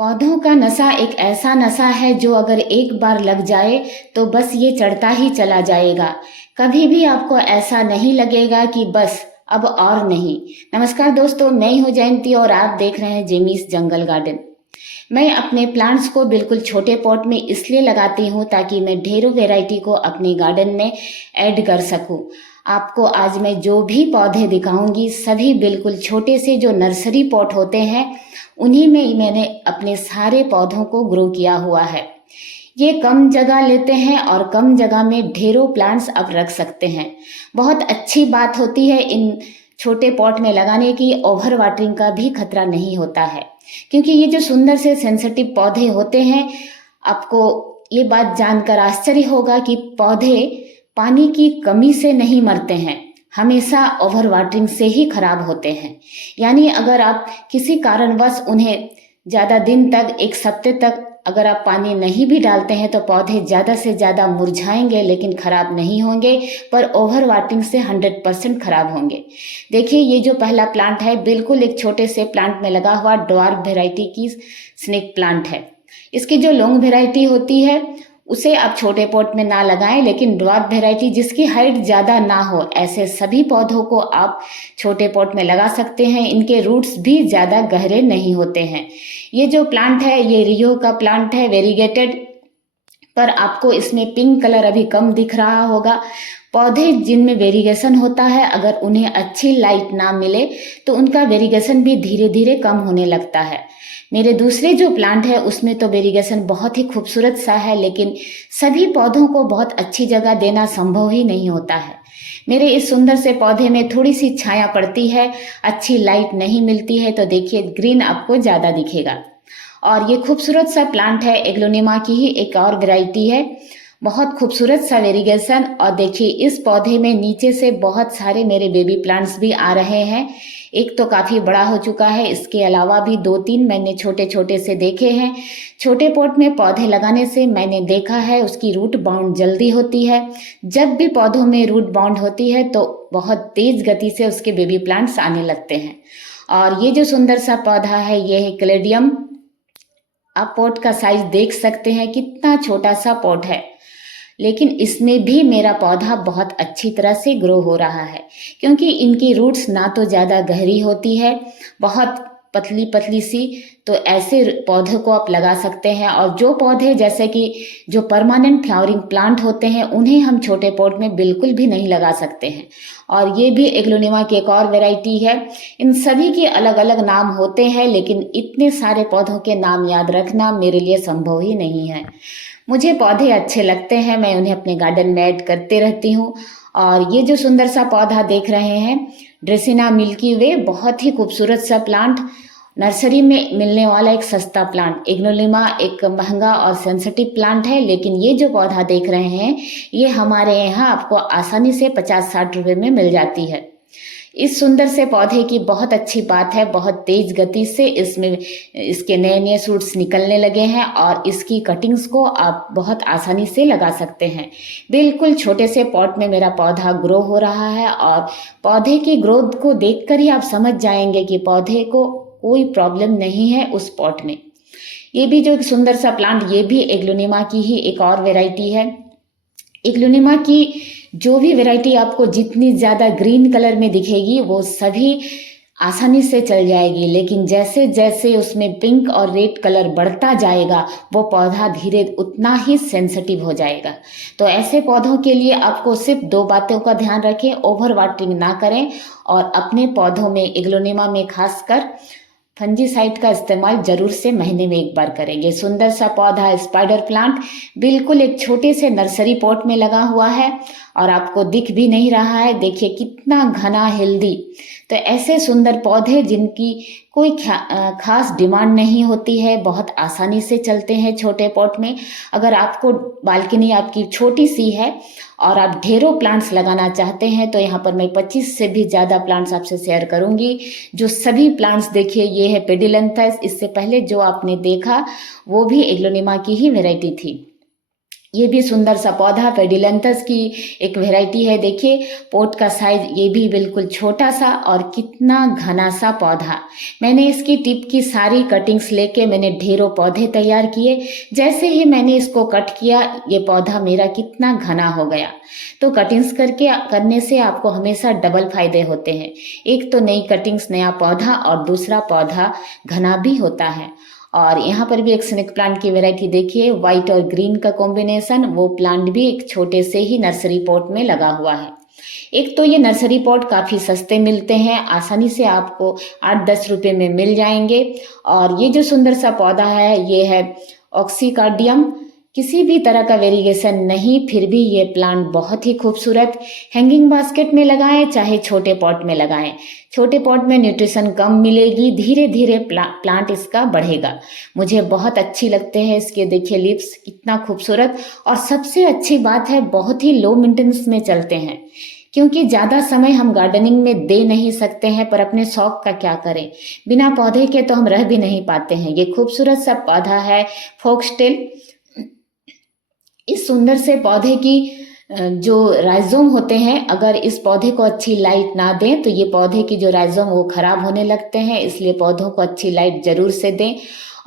पौधों का नशा एक ऐसा नशा है जो अगर एक बार लग जाए तो बस ये चढ़ता ही चला जाएगा। कभी भी आपको ऐसा नहीं लगेगा कि बस अब और नहीं। नमस्कार दोस्तों, मैं हूँ जयंती और आप देख रहे हैं जेमीस जंगल गार्डन। मैं अपने प्लांट्स को बिल्कुल छोटे पॉट में इसलिए लगाती हूँ ताकि मैं ढेरों वैरायटी को अपने गार्डन में ऐड कर सकूँ। आपको आज मैं जो भी पौधे दिखाऊंगी सभी बिल्कुल छोटे से जो नर्सरी पॉट होते हैं उन्हीं में मैंने अपने सारे पौधों को ग्रो किया हुआ है। ये कम जगह लेते हैं और कम जगह में ढेरों प्लांट्स आप रख सकते हैं। बहुत अच्छी बात होती है इन छोटे पॉट में लगाने की, ओवर वाटरिंग का भी खतरा नहीं होता है क्योंकि ये जो सुंदर से सेंसिटिव पौधे होते हैं, आपको ये बात जानकर आश्चर्य होगा कि पौधे पानी की कमी से नहीं मरते हैं, हमेशा ओवर वाटरिंग से ही खराब होते हैं। यानी अगर आप किसी कारणवश उन्हें ज़्यादा दिन तक, एक हफ्ते तक अगर आप पानी नहीं भी डालते हैं तो पौधे ज़्यादा से ज़्यादा मुरझाएंगे लेकिन ख़राब नहीं होंगे, पर ओवर वाटरिंग से 100% ख़राब होंगे। देखिए, ये जो पहला प्लांट है बिल्कुल एक छोटे से प्लांट में लगा हुआ ड्वार्फ वेराइटी की स्नेक प्लांट है। इसकी जो लॉन्ग वेराइटी होती है उसे आप छोटे पॉट में ना लगाएं, लेकिन ड्वार्फ वेराइटी जिसकी हाइट ज़्यादा ना हो ऐसे सभी पौधों को आप छोटे पॉट में लगा सकते हैं। इनके रूट्स भी ज़्यादा गहरे नहीं होते हैं। ये जो प्लांट है ये रियो का प्लांट है, वेरीगेटेड, पर आपको इसमें पिंक कलर अभी कम दिख रहा होगा। पौधे जिनमें वेरिगेशन होता है अगर उन्हें अच्छी लाइट ना मिले तो उनका वेरिगेशन भी धीरे धीरे कम होने लगता है। मेरे दूसरे जो प्लांट है उसमें तो वेरिगेशन बहुत ही खूबसूरत सा है, लेकिन सभी पौधों को बहुत अच्छी जगह देना संभव ही नहीं होता है। मेरे इस सुंदर से पौधे में थोड़ी सी छाया पड़ती है, अच्छी लाइट नहीं मिलती है, तो देखिए ग्रीन आपको ज़्यादा दिखेगा। और ये खूबसूरत सा प्लांट है, एग्लोनिमा की ही एक और वैरायटी है। बहुत खूबसूरत सा वेरिगेशन। और देखिए इस पौधे में नीचे से बहुत सारे मेरे बेबी प्लांट्स भी आ रहे हैं। एक तो काफ़ी बड़ा हो चुका है, इसके अलावा भी 2-3 मैंने छोटे छोटे से देखे हैं। छोटे पॉट में पौधे लगाने से मैंने देखा है उसकी रूट बाउंड जल्दी होती है। जब भी पौधों में रूट बाउंड होती है तो बहुत तेज़ गति से उसके बेबी प्लांट्स आने लगते हैं। और ये जो सुंदर सा पौधा है ये है क्लेडियम। आप पॉट का साइज देख सकते हैं, कितना छोटा सा पॉट है, लेकिन इसमें भी मेरा पौधा बहुत अच्छी तरह से ग्रो हो रहा है क्योंकि इनकी रूट्स ना तो ज़्यादा गहरी होती है, बहुत पतली पतली सी। तो ऐसे पौधे को आप लगा सकते हैं। और जो पौधे जैसे कि जो परमानेंट फ्लावरिंग प्लांट होते हैं उन्हें हम छोटे पॉट में बिल्कुल भी नहीं लगा सकते हैं। और ये भी एग्लोनिमा की एक और वैरायटी है। इन सभी के अलग अलग नाम होते हैं, लेकिन इतने सारे पौधों के नाम याद रखना मेरे लिए संभव ही नहीं है। मुझे पौधे अच्छे लगते हैं, मैं उन्हें अपने गार्डन में ऐड करते रहती हूँ। और ये जो सुंदर सा पौधा देख रहे हैं ड्रेसिना मिल्की वे, बहुत ही खूबसूरत सा प्लांट, नर्सरी में मिलने वाला एक सस्ता प्लांट। एग्लोनिमा एक महंगा और सेंसिटिव प्लांट है, लेकिन ये जो पौधा देख रहे हैं ये हमारे यहाँ आपको आसानी से 50-60 रुपये में मिल जाती है। इस सुंदर से पौधे की बहुत अच्छी बात है, बहुत तेज गति से इसमें इसके नए नए शूट्स निकलने लगे हैं और इसकी कटिंग्स को आप बहुत आसानी से लगा सकते हैं। बिल्कुल छोटे से पॉट में मेरा पौधा ग्रो हो रहा है और पौधे की ग्रोथ को देखकर ही आप समझ जाएंगे कि पौधे को कोई प्रॉब्लम नहीं है उस पॉट में। ये भी जो सुंदर सा प्लांट ये भी एग्लोनिमा की ही एक और वेराइटी है। एग्लोनिमा की जो भी वैरायटी आपको जितनी ज़्यादा ग्रीन कलर में दिखेगी वो सभी आसानी से चल जाएगी, लेकिन जैसे जैसे उसमें पिंक और रेड कलर बढ़ता जाएगा वो पौधा धीरे उतना ही सेंसिटिव हो जाएगा। तो ऐसे पौधों के लिए आपको सिर्फ 2 बातों का ध्यान रखें, ओवर वाटरिंग ना करें और अपने पौधों में एग्लोनिमा में खासकर फंजीसाइड का इस्तेमाल जरूर से महीने में 1 बार करेंगे। सुंदर सा पौधा स्पाइडर प्लांट बिल्कुल एक छोटे से नर्सरी पॉट में लगा हुआ है और आपको दिख भी नहीं रहा है। देखिए कितना घना हेल्दी। तो ऐसे सुंदर पौधे जिनकी कोई खास डिमांड नहीं होती है, बहुत आसानी से चलते हैं छोटे पॉट में। अगर आपको बालकनी आपकी छोटी सी है और आप ढेरों प्लांट्स लगाना चाहते हैं तो यहाँ पर मैं 25 से भी ज़्यादा प्लांट्स आपसे शेयर करूँगी। जो सभी प्लांट्स देखिए, ये है पेडिलंथस, इससे पहले जो आपने देखा वो भी एग्लोनिमा की ही वैरायटी थी। ये भी सुंदर सा पौधा पेडिलंथस की एक वैरायटी है। देखिए पोट का साइज ये भी बिल्कुल छोटा सा और कितना घना सा पौधा। मैंने इसकी टिप की सारी कटिंग्स लेके मैंने ढेरों पौधे तैयार किए। जैसे ही मैंने इसको कट किया ये पौधा मेरा कितना घना हो गया। तो कटिंग्स करने से आपको हमेशा डबल फायदे होते हैं। एक तो नई कटिंग्स नया पौधा और दूसरा पौधा घना भी होता है। और यहाँ पर भी एक स्नेक प्लांट की वैरायटी देखिए, व्हाइट और ग्रीन का कॉम्बिनेशन। वो प्लांट भी एक छोटे से ही नर्सरी पॉट में लगा हुआ है। एक तो ये नर्सरी पॉट काफ़ी सस्ते मिलते हैं, आसानी से आपको 8-10 रुपए में मिल जाएंगे। और ये जो सुंदर सा पौधा है ये है ऑक्सीकार्डियम। किसी भी तरह का वेरिएशन नहीं, फिर भी ये प्लांट बहुत ही खूबसूरत। हैंगिंग बास्केट में लगाएं चाहे छोटे पॉट में लगाएं। छोटे पॉट में न्यूट्रिशन कम मिलेगी, धीरे धीरे प्लांट इसका बढ़ेगा। मुझे बहुत अच्छी लगते हैं इसके, देखिए लीव्स कितना खूबसूरत। और सबसे अच्छी बात है बहुत ही लो मेंटेनेंस में चलते हैं, क्योंकि ज़्यादा समय हम गार्डनिंग में दे नहीं सकते हैं, पर अपने शौक का क्या करें, बिना पौधे के तो हम रह भी नहीं पाते हैं। ये खूबसूरत सा पौधा है फॉक्सटेल। इस सुंदर से पौधे की जो राइजोम होते हैं, अगर इस पौधे को अच्छी लाइट ना दें तो ये पौधे की जो राइजोम वो खराब होने लगते हैं, इसलिए पौधों को अच्छी लाइट जरूर से दें।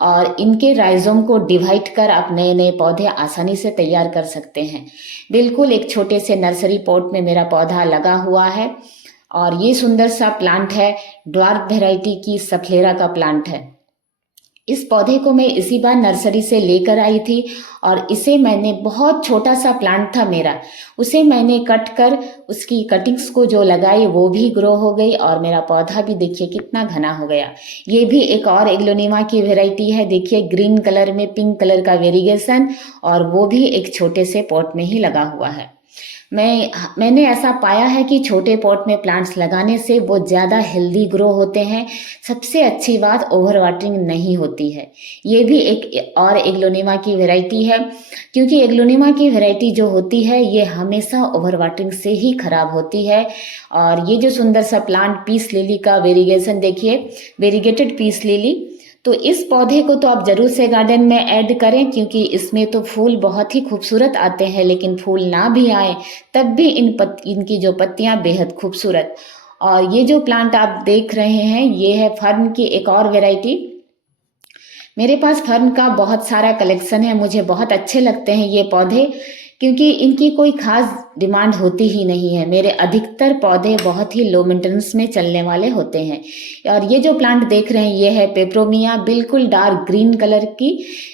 और इनके राइजोम को डिवाइड कर आप नए नए पौधे आसानी से तैयार कर सकते हैं। बिल्कुल एक छोटे से नर्सरी पॉट में मेरा पौधा लगा हुआ है। और ये सुंदर सा प्लांट है, ड्वार्फ वैरायटी की सफलेरा का प्लांट है। इस पौधे को मैं इसी बार नर्सरी से लेकर आई थी और इसे मैंने, बहुत छोटा सा प्लांट था मेरा, उसे मैंने कट कर उसकी कटिंग्स को जो लगाई वो भी ग्रो हो गई और मेरा पौधा भी देखिए कितना घना हो गया। ये भी एक और एग्लोनिमा की वैरायटी है। देखिए ग्रीन कलर में पिंक कलर का वेरिएशन, और वो भी एक छोटे से पॉट में ही लगा हुआ है। मैंने ऐसा पाया है कि छोटे पॉट में प्लांट्स लगाने से वो ज़्यादा हेल्दी ग्रो होते हैं। सबसे अच्छी बात ओवर वाटरिंग नहीं होती है। ये भी एक और एग्लोनिमा की वैरायटी है, क्योंकि एग्लोनिमा की वैरायटी जो होती है ये हमेशा ओवर वाटरिंग से ही खराब होती है। और ये जो सुंदर सा प्लांट पीस लिली का वेरिगेशन देखिए, वेरीगेटेड पीस लिली, तो इस पौधे को तो आप जरूर से गार्डन में ऐड करें, क्योंकि इसमें तो फूल बहुत ही खूबसूरत आते हैं। लेकिन फूल ना भी आए तब भी इनकी जो पत्तियां बेहद खूबसूरत। और ये जो प्लांट आप देख रहे हैं ये है फर्न की एक और वैरायटी। मेरे पास फर्न का बहुत सारा कलेक्शन है, मुझे बहुत अच्छे लगते हैं ये पौधे, क्योंकि इनकी कोई खास डिमांड होती ही नहीं है। मेरे अधिकतर पौधे बहुत ही लो मेंटेनेंस में चलने वाले होते हैं। और ये जो प्लांट देख रहे हैं ये है पेपरोमिया, बिल्कुल डार्क ग्रीन कलर की।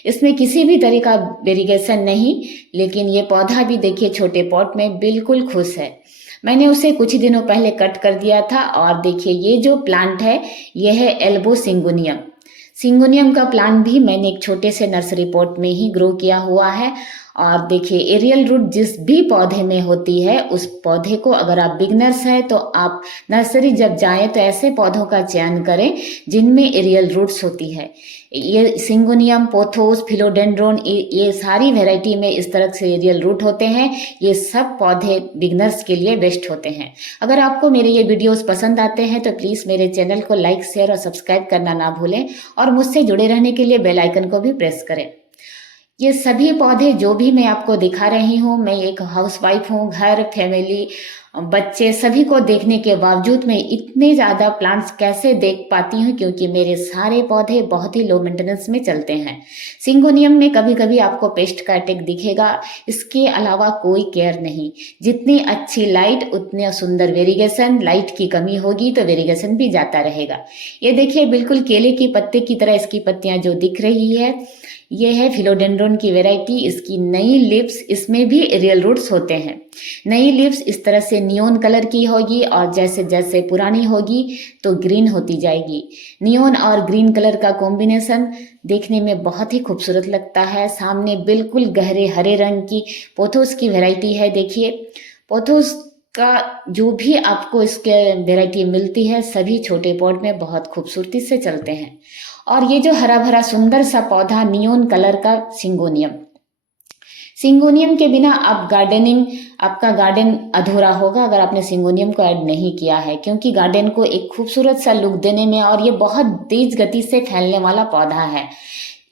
इसमें किसी भी तरह का वेरिगेशन नहीं, लेकिन ये पौधा भी देखिए छोटे पॉट में बिल्कुल खुश है। मैंने उसे कुछ दिनों पहले कट कर दिया था। और देखिए ये जो प्लांट है ये है एल्बो सिंगोनियम। सिंगोनियम का प्लांट भी मैंने एक छोटे से नर्सरी पॉट में ही ग्रो किया हुआ है। और देखिए एरियल रूट जिस भी पौधे में होती है, उस पौधे को, अगर आप बिगनर्स हैं तो आप नर्सरी जब जाएं तो ऐसे पौधों का चयन करें जिनमें एरियल रूट्स होती है। ये सिंगोनियम, पोथोस, फिलोडेंड्रोन, ये सारी वैरायटी में इस तरह से एरियल रूट होते हैं। ये सब पौधे बिगनर्स के लिए बेस्ट होते हैं। अगर आपको मेरे ये वीडियोस पसंद आते हैं तो प्लीज़ मेरे चैनल को लाइक, शेयर और सब्सक्राइब करना ना भूलें, और मुझसे जुड़े रहने के लिए बेल आइकन को भी प्रेस करें। ये सभी पौधे जो भी मैं आपको दिखा रही हूँ, मैं एक हाउसवाइफ हूँ, घर, फैमिली, बच्चे सभी को देखने के बावजूद मैं इतने ज़्यादा प्लांट्स कैसे देख पाती हूँ, क्योंकि मेरे सारे पौधे बहुत ही लो मेंटेनेंस में चलते हैं। सिंगोनियम में कभी कभी आपको पेस्ट का अटैक दिखेगा, इसके अलावा कोई केयर नहीं। जितनी अच्छी लाइट उतने सुंदर वेरिगेशन, लाइट की कमी होगी तो वेरिगेशन भी जाता रहेगा। ये देखिए बिल्कुल केले की पत्ते की तरह इसकी पत्तियाँ जो दिख रही है, ये है फिलोडेंड्रोन की वैरायटी। इसकी नई लिप्स, इसमें भी एरियल रूट्स होते हैं। नई लिप्स इस तरह से नियोन कलर की होगी, और जैसे जैसे पुरानी होगी तो ग्रीन होती जाएगी। नियोन और ग्रीन कलर का कॉम्बिनेशन देखने में बहुत ही खूबसूरत लगता है। सामने बिल्कुल गहरे हरे रंग की पोथोस की वैरायटी है। देखिए पोथोस का जो भी आपको इसके वैरायटी मिलती है सभी छोटे पॉट में बहुत खूबसूरती से चलते हैं। और ये जो हरा भरा सुंदर सा पौधा नियोन कलर का सिंगोनियम, सिंगोनियम के बिना आपका गार्डन अधूरा होगा अगर आपने सिंगोनियम को ऐड नहीं किया है, क्योंकि गार्डन को एक खूबसूरत सा लुक देने में, और ये बहुत तेज गति से फैलने वाला पौधा है।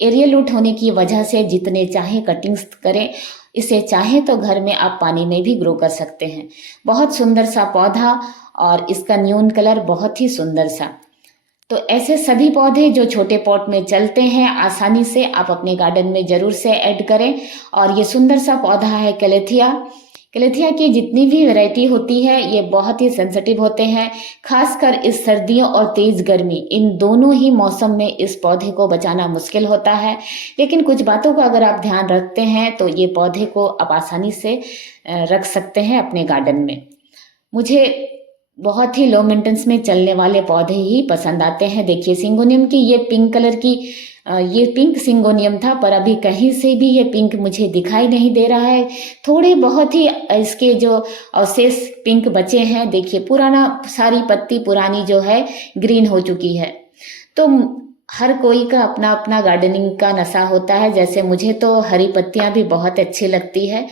एरियल रूट होने की वजह से जितने चाहे कटिंग्स करें, इसे चाहे तो घर में आप पानी में भी ग्रो कर सकते हैं। बहुत सुंदर सा पौधा और इसका न्यून कलर बहुत ही सुंदर सा। तो ऐसे सभी पौधे जो छोटे पॉट में चलते हैं आसानी से आप अपने गार्डन में ज़रूर से ऐड करें। और ये सुंदर सा पौधा है कैलेथिया। कैलेथिया की जितनी भी वैरायटी होती है ये बहुत ही सेंसिटिव होते हैं, खासकर इस सर्दियों और तेज़ गर्मी इन दोनों ही मौसम में इस पौधे को बचाना मुश्किल होता है। लेकिन कुछ बातों का अगर आप ध्यान रखते हैं तो ये पौधे को आप आसानी से रख सकते हैं अपने गार्डन में। मुझे बहुत ही लो मेंटेनेंस में चलने वाले पौधे ही पसंद आते हैं। देखिए सिंगोनियम की ये पिंक कलर की ये पिंक सिंगोनियम था, पर अभी कहीं से भी ये पिंक मुझे दिखाई नहीं दे रहा है। थोड़े बहुत ही इसके जो अवशेष पिंक बचे हैं, देखिए पुराना सारी पत्ती पुरानी जो है ग्रीन हो चुकी है। तो हर कोई का अपना अपना गार्डनिंग का नशा होता है। जैसे मुझे तो हरी पत्तियां भी बहुत अच्छी लगती है,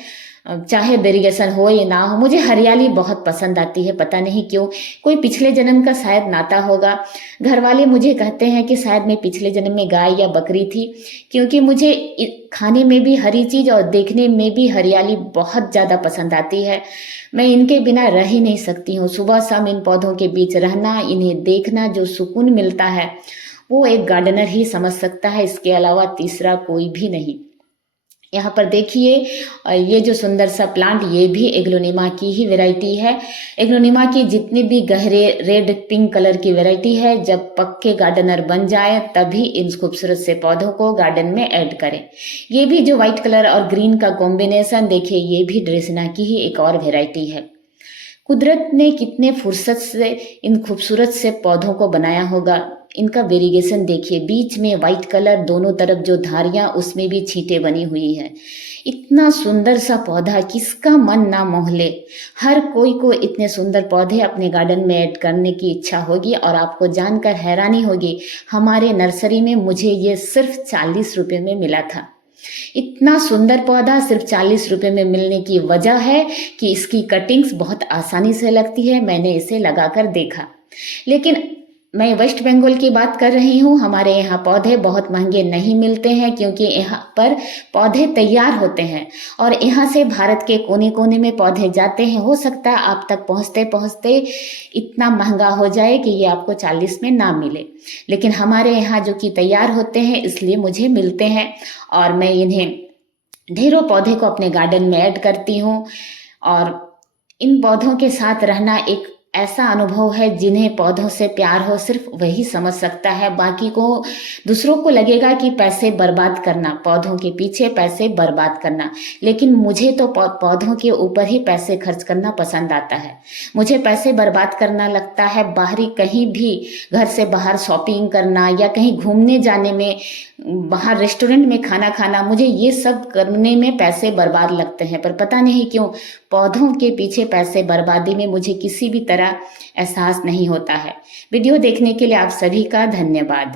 चाहे वेरिएशन हो या ना हो, मुझे हरियाली बहुत पसंद आती है। पता नहीं क्यों, कोई पिछले जन्म का शायद नाता होगा। घर वाले मुझे कहते हैं कि शायद मैं पिछले जन्म में गाय या बकरी थी, क्योंकि मुझे खाने में भी हरी चीज़ और देखने में भी हरियाली बहुत ज़्यादा पसंद आती है। मैं इनके बिना रह ही नहीं सकती हूँ। सुबह शाम इन पौधों के बीच रहना, इन्हें देखना, जो सुकून मिलता है वो एक गार्डनर ही समझ सकता है, इसके अलावा तीसरा कोई भी नहीं। यहाँ पर देखिए ये जो सुंदर सा प्लांट, ये भी एग्लोनिमा की ही वैरायटी है। एग्लोनिमा की जितनी भी गहरे रेड पिंक कलर की वैरायटी है, जब पक्के गार्डनर बन जाए तभी इन खूबसूरत से पौधों को गार्डन में ऐड करें। ये भी जो व्हाइट कलर और ग्रीन का कॉम्बिनेशन, देखिए ये भी ड्रेसिना की ही एक और वैरायटी है। कुदरत ने कितने फुर्सत से इन खूबसूरत से पौधों को बनाया होगा। इनका वेरिएशन देखिए, बीच में वाइट कलर, दोनों तरफ जो धारियां उसमें भी छींटे बनी हुई है। इतना सुंदर सा पौधा किसका मन ना मोह ले। हर कोई को इतने सुंदर पौधे अपने गार्डन में ऐड करने की इच्छा होगी। और आपको जानकर हैरानी होगी, हमारे नर्सरी में मुझे ये सिर्फ 40 रुपये में मिला था। इतना सुंदर पौधा सिर्फ 40 रुपये में मिलने की वजह है कि इसकी कटिंग्स बहुत आसानी से लगती है। मैंने इसे लगाकर देखा। लेकिन मैं वेस्ट बंगाल की बात कर रही हूँ। हमारे यहाँ पौधे बहुत महंगे नहीं मिलते हैं, क्योंकि यहाँ पर पौधे तैयार होते हैं और यहाँ से भारत के कोने कोने में पौधे जाते हैं। हो सकता है आप तक पहुँचते पहुँचते इतना महंगा हो जाए कि ये आपको 40 में ना मिले, लेकिन हमारे यहाँ जो कि तैयार होते हैं इसलिए मुझे मिलते हैं और मैं इन्हें ढेरों पौधे को अपने गार्डन में ऐड करती हूँ। और इन पौधों के साथ रहना एक ऐसा अनुभव है, जिन्हें पौधों से प्यार हो सिर्फ वही समझ सकता है। बाकी को दूसरों को लगेगा कि पैसे बर्बाद करना, पौधों के पीछे पैसे बर्बाद करना, लेकिन मुझे तो पौधों के ऊपर ही पैसे खर्च करना पसंद आता है। मुझे पैसे बर्बाद करना लगता है बाहरी कहीं भी, घर से बाहर शॉपिंग करना या कहीं घूमने जाने में, बाहर रेस्टोरेंट में खाना खाना, मुझे ये सब करने में पैसे बर्बाद लगते हैं। पर पता नहीं क्यों पौधों के पीछे पैसे बर्बादी में मुझे किसी भी तरह एहसास नहीं होता है। वीडियो देखने के लिए आप सभी का धन्यवाद।